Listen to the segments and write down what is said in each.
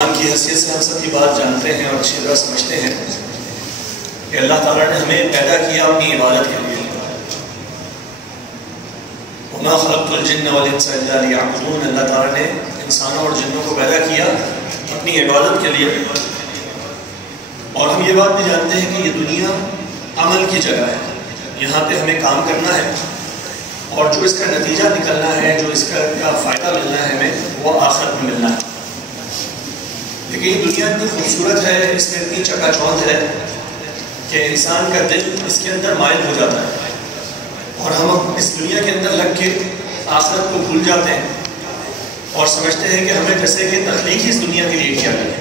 کی حیثیت سے ہم سب کی بات جانتے ہیں اور اچھی طرح سمجھتے ہیں کہ اللہ تعالیٰ نے ہمیں پیدا کیا اپنی عبادت کے لیے. وما خلقت الجن والانس الا ليعبدون. اللہ تعالیٰ نے انسانوں اور جنوں کو پیدا کیا اپنی عبادت کے لیے. اور ہم یہ بات بھی جانتے ہیں کہ یہ دنیا عمل کی جگہ ہے. یہاں پہ ہمیں کام کرنا ہے اور جو اس کا نتیجہ نکلنا ہے, جو اس کا فائدہ ملنا ہے ہمیں, وہ آخرت میں ملنا ہے. لیکن یہ دنیا اتنی خوبصورت ہے, اس میں اتنی چکا چوندھ ہے کہ انسان کا دل اس کے اندر مائل ہو جاتا ہے اور ہم اس دنیا کے اندر لگ کے آخرت کو بھول جاتے ہیں اور سمجھتے ہیں کہ ہمیں جیسے کہ تخلیق ہی اس دنیا کے لیے کیا گیا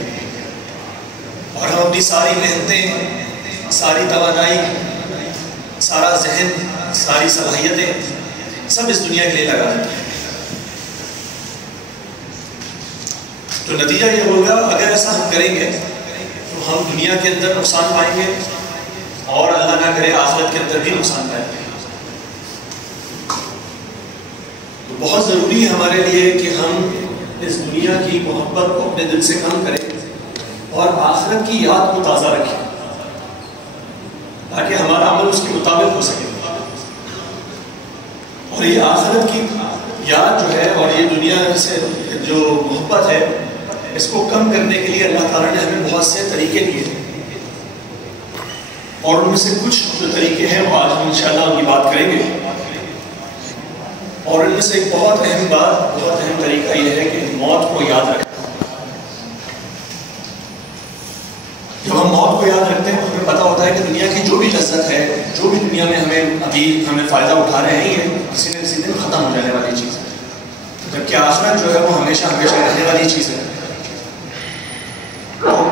اور ہم اپنی ساری محنتیں, ساری توانائی, سارا ذہن, ساری صلاحیتیں سب اس دنیا کے لیے لگا دیتے ہیں. تو نتیجہ یہ ہوگا اگر ایسا ہم کریں گے تو ہم دنیا کے اندر نقصان پائیں گے اور اللہ نہ کرے آخرت کے اندر بھی نقصان پائیں گے. تو بہت ضروری ہے ہمارے لیے کہ ہم اس دنیا کی محبت کو اپنے دل سے کم کریں اور آخرت کی یاد کو تازہ رکھیں تاکہ ہمارا عمل اس کے مطابق ہو سکے. اور یہ آخرت کی یاد جو ہے اور یہ دنیا سے جو محبت ہے, اس کو کم کرنے کے لیے اللہ تعالیٰ نے ہمیں بہت سے طریقے دیے اور ان میں سے کچھ جو طریقے ہیں وہ آج ہم انشاءاللہ ان کی بات کریں گے. اور ان میں سے ایک بہت اہم طریقہ یہ ہے کہ موت کو یاد رکھیں. جب ہم موت کو یاد رکھتے ہیں تو ہمیں پتہ ہوتا ہے کہ دنیا کی جو بھی لذت ہے, جو بھی دنیا میں ہمیں فائدہ اٹھا رہے ہیں, یہ کسی نہ کسی دن ختم ہو جانے والی چیز ہے, جبکہ آخرت جو ہے وہ ہمیشہ رہنے والی چیز ہے.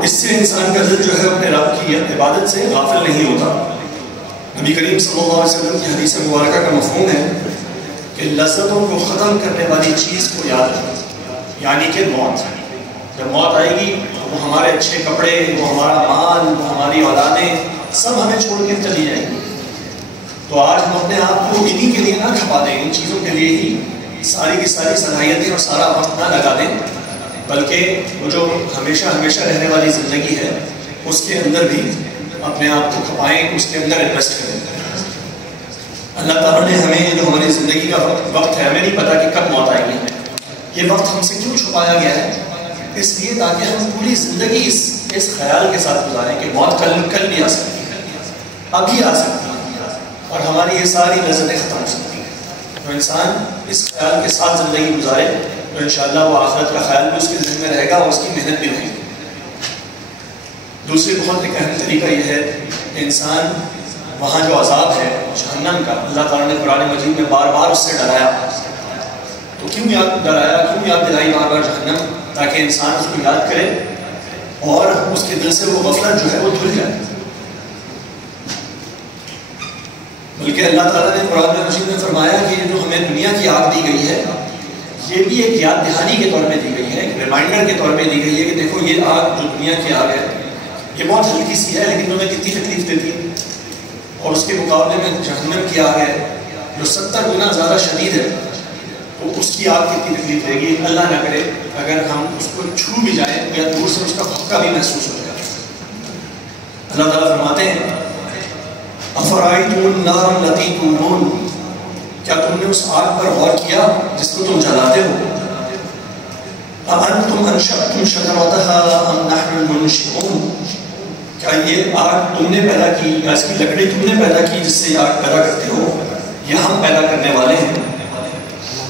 اس سے انسان کا دل جو ہے اپنے رب کی عبادت سے غافل نہیں ہوتا. نبی کریم صلی اللہ علیہ وسلم کی حدیث مبارکہ کا مفہوم ہے کہ لذتوں کو ختم کرنے والی چیز کو یاد رکھیں, یعنی کہ موت. جب موت آئے گی تو وہ ہمارے اچھے کپڑے, وہ ہمارا مال, وہ ہماری اولادیں سب ہمیں چھوڑ کے چلی جائیں گی. تو آج ہم اپنے آپ کو انہی کے لیے نہ کھپا دیں, ان چیزوں کے لیے ہی ساری کی ساری صلاحیتیں اور سارا وقت نہ لگا دیں, بلکہ وہ جو ہمیشہ رہنے والی زندگی ہے اس کے اندر بھی اپنے آپ کو کھپائیں, اس کے اندر انویسٹ کریں. اللہ تعالیٰ نے ہمیں جو ہماری زندگی کا وقت ہے, ہمیں نہیں پتا کہ کب موت آئے گی. یہ وقت ہم سے کیوں چھپایا گیا ہے؟ اس لیے تاکہ ہم پوری زندگی اس خیال کے ساتھ گزاریں کہ موت کل بھی آ سکتی ہے, ابھی آ سکتی ہے اور ہماری یہ ساری لذتیں ختم ہو سکتی ہیں. تو انسان اس خیال کے ساتھ زندگی گزارے تو انشاءاللہ وہ آخرت کا خیال بھی اس کے ذہن میں رہے گا اور اس کی محنت بھی رہے گی. دوسری بہت ایک اہم طریقہ یہ ہے کہ انسان وہاں جو عذاب ہے جہنم کا, اللہ تعالیٰ نے قرآن مجید میں بار بار اس سے ڈرایا. تو کیوں یاد دلائی بار بار جہنم؟ تاکہ انسان اس کو یاد کرے اور اس کے دل سے وہ غفلت جو ہے وہ دھل جائے. بلکہ اللہ تعالیٰ نے قرآن مجید میں فرمایا کہ جو ہمیں دنیا کی آگ دی گئی ہے یہ بھی ایک یاد دہانی کے طور میں دی گئی ہے, ایک ریمائنڈر کے طور میں دی گئی ہے کہ دیکھو یہ آگ جو دنیا کی آگ ہے یہ بہت ہلکی سی ہے لیکن تمہیں کتنی تکلیف دیتی ہے, اور اس کے مقابلے میں جہنم کی آگ ہے جو 70 گنا زیادہ شدید ہے, تو اس کی آگ کتنی تکلیف دے گی. اللہ نہ کرے اگر ہم اس کو چھو بھی جائیں یا دور سے اس کا بھپکا بھی محسوس ہو جائے. اللہ تعالیٰ فرماتے ہیں افرأیتم النار التی تورون, کیا تم نے اس آگ پر غور کیا جس کو تم جلاتے ہو؟ اَأَنْتُمْ أَنشَأْتُمْ شَجَرَتَهَا أَمْ نَحْنُ الْمُنشِئُونَ, کیا یہ آگ تم نے پیدا کی یا اس کی لکڑی تم نے پیدا کی جس سے یہ آگ پیدا کرتے ہو, یا ہم پیدا کرنے والے ہیں؟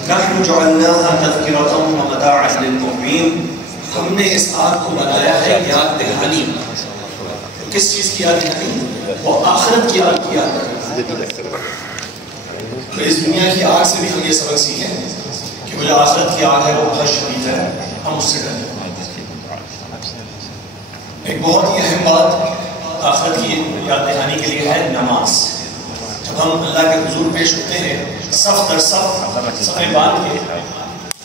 نَحْنُ جَعَلْنَاهَا تَذْكِرَةً وَمَتَاعًا لِلْمُقْوِينَ, ہم نے اس آگ کو بنایا ہے یاد دہانی. کس چیز کی یاد دہانی؟ وہ آخرت کی یاد کی یاد دہانی. تو اس دنیا کی آگ سے بھی ہم یہ سبق سیکھیں کہ وہ جو آخرت کی آگ ہے وہ بہت شدید ہے, ہم اس سے ڈریں. ایک بہت ہی اہم بات آخرت کی یاد دہانی کے لیے ہے نماز. جب ہم اللہ کے حضور پیش ہوتے ہیں صف در صف صفیں باندھ کے,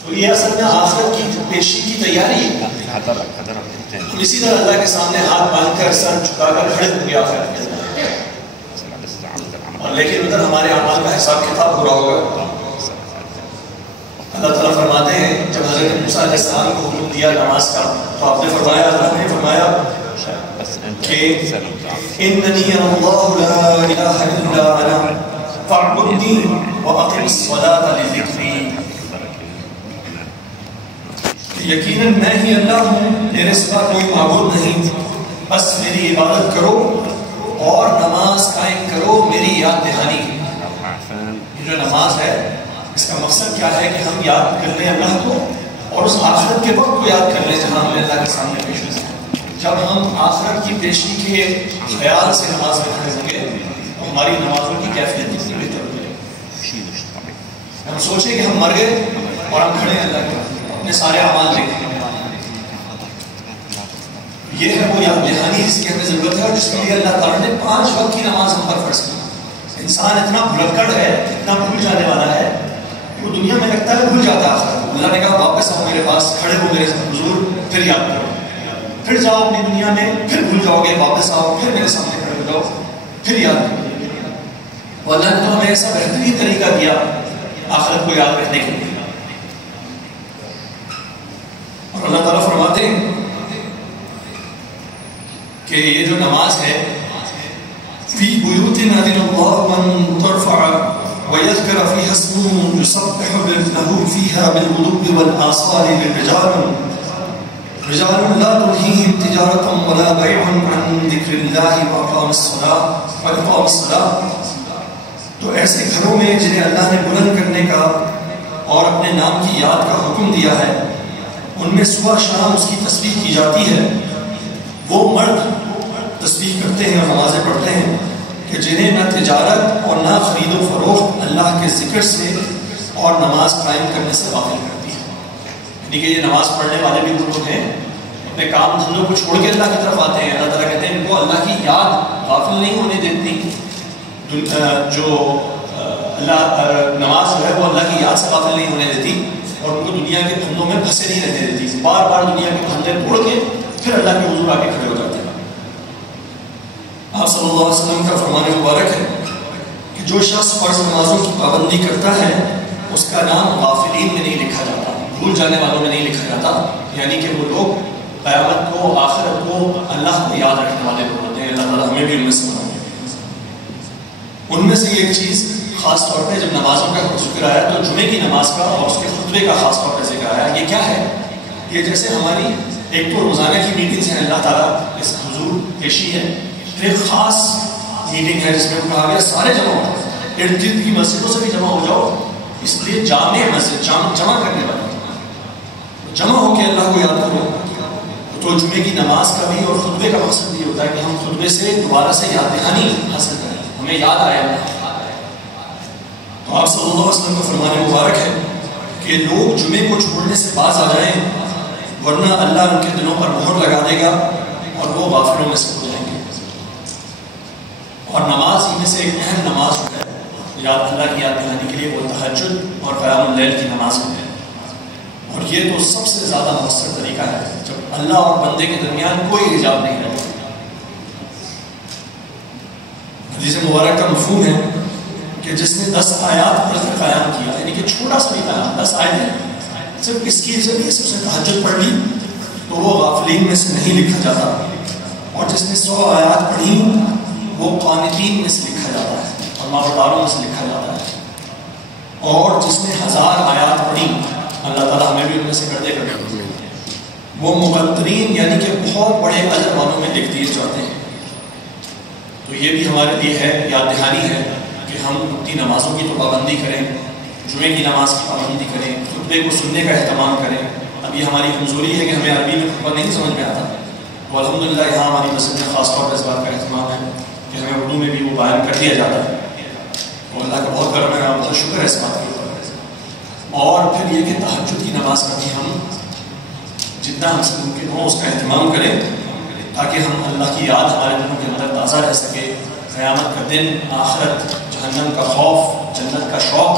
تو یہ اصل میں آخرت کی پیشی کی تیاری ہے. ہم اسی طرح اللہ کے سامنے ہاتھ باندھ کر سر جھکا کر کھڑے ہوں گے آخرت کے, لیکن ادھر ہمارے اعمال کا حساب کتاب ہو رہا ہوگا. اللہ تعالیٰ فرماتے ہیں جب حضرت موسیٰ علیہ السلام کو حکم دیا نماز کا تو آپ نے فرمایا، اللہ نے فرمایا کہ اننی اللہ لا الہ الا انا فاعبدنی واقم الصلاۃ لذکری، یقیناً میں ہی اللہ ہوں، میرے سوا کوئی معبود نہیں، بس میری عبادت کرو اور نماز قائم کرو میری یاد دہانی۔ یہ جو نماز ہے اس کا مقصد کیا ہے کہ ہم یاد کر لیں اللہ کو اور اس آخرت کے وقت کو یاد کر لیں جہاں ہم اللہ کے سامنے پیش ہوں۔ جب ہم آخرت کی پیشی کے خیال سے نماز میں کھڑے ہوں گے تو ہماری نمازوں کی کیفیت کتنی بہتر ہوگی۔ ہم سوچیں کہ ہم مر گئے اور ہم کھڑے ہیں اللہ کے اپنے سارے اعمال دیکھیں، یہ ہے وہ یاد دہانی جس کی ہمیں ضرورت ہے اور جس کے لیے اللہ تعالیٰ نے 5 وقت کی نماز ہم پر فرض کی۔ انسان اتنا بھلکڑ ہے، اتنا بھول جانے والا ہے کہ وہ دنیا میں لگتا ہے بھول جاتا ہے آخرت۔ اللہ نے کہا واپس آؤ میرے پاس، کھڑے ہو میرے حضور، پھر یاد کرو، پھر جاؤ اپنی دنیا میں، پھر بھول جاؤ گے، واپس آؤ پھر میرے سامنے کھڑے ہو جاؤ، پھر یاد کرو۔ اور اللہ نے تو ہمیں ایسا بہترین طریقہ دیا آخرت کو یاد رکھنے کے لیے۔ اور اللہ تعالیٰ فرماتے ہیں کہ یہ جو نماز ہے فی بیوت اذن اللہ من ترفع ویذکر فیہا اسمہ یسبح له فیہا بالغدو والآصال رجال لا تلہیہم تجارۃ ولا بیع عن ذکر اللہ واقام الصلاۃ۔ تو ایسے گھروں میں جنہیں اللہ نے بلند کرنے کا اور اپنے نام کی یاد کا حکم دیا ہے، ان میں صبح شام اس کی تسبیح کی جاتی ہے۔ وہ مرد تسبیح کرتے ہیں اور نمازیں پڑھتے ہیں کہ جنہیں نہ تجارت اور نہ خرید و فروخت اللہ کے ذکر سے اور نماز قائم کرنے سے غافل کرتی ہے۔ یعنی کہ یہ نماز پڑھنے والے بھی وہ لوگ ہیں اپنے کام دھندوں کو چھوڑ کے اللہ کی طرف آتے ہیں۔ اللہ تعالیٰ کہتے ہیں ان کو اللہ کی یاد غافل نہیں ہونے دیتی، جو اللہ نماز جو ہے وہ اللہ کی یاد سے غافل نہیں ہونے دیتی اور ان کو دنیا کے دھندوں میں پھنسے نہیں رہنے دیتی، بار بار دنیا کے دھندے توڑ کے پھر اللہ کے حضور آ کے کھڑے ہو جاتے ہیں۔ آپ صلی اللہ علیہ وسلم کا فرمان مبارک ہے کہ جو شخص فرض نمازوں کی پابندی کرتا ہے اس کا نام غافلین میں نہیں لکھا جاتا، بھول جانے والوں میں نہیں لکھا جاتا، یعنی کہ وہ لوگ قیامت کو، آخرت کو، اللہ کو یاد رکھنے والے لوگ ہوتے ہیں۔ اللہ تعالیٰ ہمیں بھی ان میں سے بنائے۔ ان میں سے ایک چیز خاص طور پہ جب نمازوں کا ذکر آیا تو جمعے کی نماز کا اور اس کے خطبے کا خاص طور پہ ذکر آیا۔ یہ کیا ہے؟ یہ جیسے ہماری ایک تو روزانہ کی میٹنگز ہیں، اللہ تعالیٰ اس حضور پیشی ہے، پھر خاص میٹنگ ہے جس میں کہا گیا سارے جمع ہو جاؤ، ارد گرد کی مسجدوں سے بھی جمع ہو جاؤ، اس لیے جامع مسجد جمع کرنے والی جمع ہو کے اللہ کو یاد کرو۔ تو جمعے کی نماز کا بھی اور خطبے کا مقصد یہ ہوتا ہے کہ ہم خطبے سے دوبارہ سے یاد دہانی حاصل کریں، ہمیں یاد آیا۔ تو آپ صلی اللہ علیہ وسلم کا فرمان مبارک ہے کہ لوگ جمعے کو چھوڑنے سے باز آ جائیں ورنہ اللہ ان کے دلوں پر مہر لگا دے گا اور وہ غافلوں میں سے ہو جائیں گے۔ اور نماز ان میں سے ایک اہم نماز ہے یاد اللہ کی یاد دلانے کے لیے، وہ تہجد اور قیام اللیل کی نماز ہے۔ اور یہ تو سب سے زیادہ مؤثر طریقہ ہے جب اللہ اور بندے کے درمیان کوئی حجاب نہیں رہتا۔ حدیث مبارک کا مفہوم ہے کہ جس نے 10 آیات پڑھ کر قیام کیا، یعنی کہ چھوٹا سا بھی قیام 10 آیتیں صرف اس کی ذریعے سے اس نے تہجد پڑھ لی تو وہ غافلین میں سے نہیں لکھا جاتا، اور جس نے 100 آیات پڑھی وہ قانتین میں سے لکھا جاتا ہے اور مابرداروں میں سے لکھا جاتا ہے، اور جس نے 1000 آیات پڑھی اللہ تعالیٰ ہمیں بھی ان میں سے کرتے کرتے وہ مقترین یعنی کہ بہت بڑے اجر والوں میں لکھ دیے جاتے ہیں۔ تو یہ بھی ہمارے لیے ہے یاد دہانی ہے کہ ہم اپنی نمازوں کی تو پابندی کریں، جمعے کی نماز کی پابندی کریں، خطبے کو سننے کا اہتمام کریں۔ اب یہ ہماری کمزوری ہے کہ ہمیں عربی میں خطبہ نہیں سمجھ میں آتا، تو الحمدللہ یہاں ہماری مسجد میں خاص طور پر اس بات کا اہتمام ہے کہ ہمیں اردو میں بھی وہ بیان کر دیا جاتا ہے، اور اللہ کا بہت کرم ہے، بہت شکر ہے اس بات کے اوپر۔ اور پھر یہ کہ تہجد کی نماز کا بھی ہم جتنا ہم سے ممکن ہو اس کا اہتمام کریں تاکہ ہم اللہ کی یاد ہمارے دلوں کے اندر تازہ رہ سکے۔ قیامت کا دن، آخرت، جہنم کا خوف، جنت کا شوق،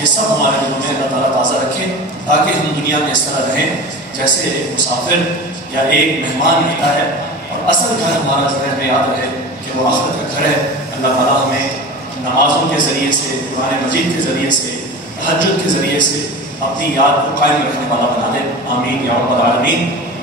یہ سب ہمارے دلوں میں اللہ تعالیٰ تازہ رکھے تاکہ ہم دنیا میں اس طرح رہیں جیسے ایک مسافر یا ایک مہمان رہتا ہے اور اصل گھر ہمارا جو ہے ہمیں یاد رہے کہ وہ آخرت کا گھر ہے۔ اللہ تعالیٰ ہمیں نمازوں کے ذریعے سے، قرآن مجید کے ذریعے سے، تہجد کے ذریعے سے اپنی یاد کو قائم رکھنے والا بنا دے. آمین یا رب العالمین.